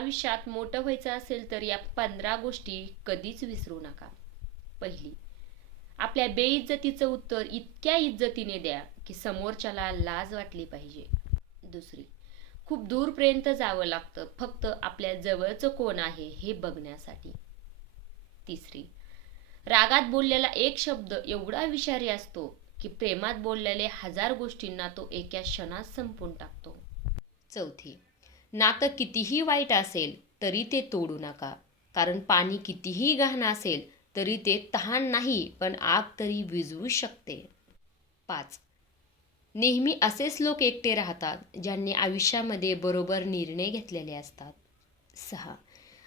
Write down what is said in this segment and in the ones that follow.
आयुष्यात मोठं व्हायचं असेल तर या पंधरा गोष्टी कधीच विसरू नका. पहिली आपल्या बेइज्जतीचं उत्तर इतक्या इज्जतीने द्या की समोरच्याला लाज वाटली पाहिजे. दुसरी खूप दूरपर्यंत जावं लागतं फक्त आपल्या जवळचं कोण आहे हे बघण्यासाठी. तिसरी रागात बोललेला एक शब्द एवढा विषारी असतो की प्रेमात बोललेले हजार गोष्टींना तो एका क्षणात संपून टाकतो. चौथी नातं कितीही वाईट असेल तरी ते तोडू नका. कारण पाणी कितीही गहन असेल तरी ते तहान नाही पण आग तरी विजवू शकते. पाच. नेहमी असेच लोक एकटे राहतात ज्यांनी आयुष्यामध्ये बरोबर निर्णय घेतलेले असतात. सहा.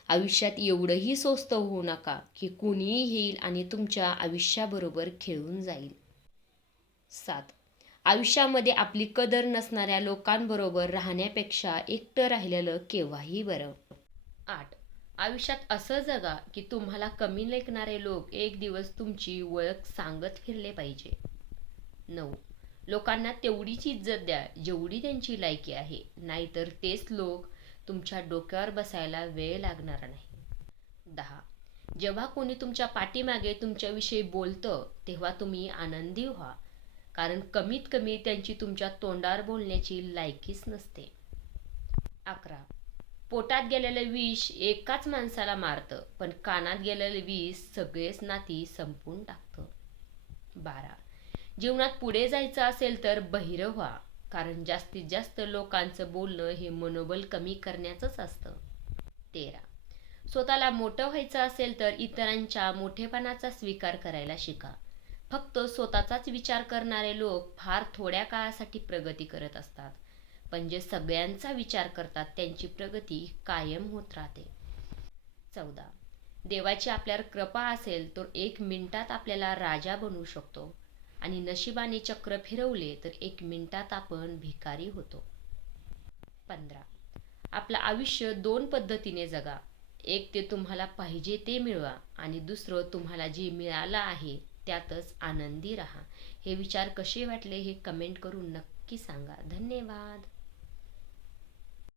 आयुष्यात एवढंही स्वस्त होऊ नका की कुणीही येईल आणि तुमच्या आयुष्याबरोबर खेळून जाईल. सात. आयुष्यामध्ये आपली कदर नसणाऱ्या लोकांबरोबर राहण्यापेक्षा एकटं राहिलेलं केव्हाही बरं. आठ. आयुष्यात असं जगा की तुम्हाला कमी लेखणारे लोक एक दिवस तुमची ओळख सांगत फिरले पाहिजे. नऊ. लोकांना तेवढीच इज्जत द्या जेवढी त्यांची लायकी आहे. नाहीतर तेच लोक तुमच्या डोक्यावर बसायला वेळ लागणार नाही. दहा. जेव्हा कोणी तुमच्या पाठीमागे तुमच्याविषयी बोलतं तेव्हा तुम्ही आनंदी व्हा. कारण कमीत कमी त्यांची तुमच्या तोंडावर बोलण्याची लायकीच नसते. अकरा. पोटात गेलेलं विष एकाच माणसाला मारतं पण कानात गेलेलं विष सगळेच नाती संपून टाकतं. बारा. जीवनात पुढे जायचं असेल तर बहिरं व्हा कारण जास्तीत जास्त लोकांचं बोलणं हे मनोबल कमी करण्याचंच असतं. तेरा. स्वतःला मोठं व्हायचं असेल तर इतरांच्या मोठेपणाचा स्वीकार करायला शिका. फक्त स्वतःचाच विचार करणारे लोक फार थोड्या काळासाठी प्रगती करत असतात. पण जे सगळ्यांचा विचार करतात त्यांची प्रगती कायम होत राहते. चौदा. देवाची आपल्यावर कृपा असेल तर एक मिनिटात आपल्याला राजा बनवू शकतो. आणि नशिबाने चक्र फिरवले तर एक मिनिटात आपण भिकारी होतो. पंधरा. आपलं आयुष्य दोन पद्धतीने जगा. एक ते तुम्हाला पाहिजे ते मिळवा आणि दुसरं तुम्हाला जे मिळालं आहे त्यातच आनंदी राहा. हे विचार कसे वाटले हे कमेंट करून नक्की सांगा. धन्यवाद.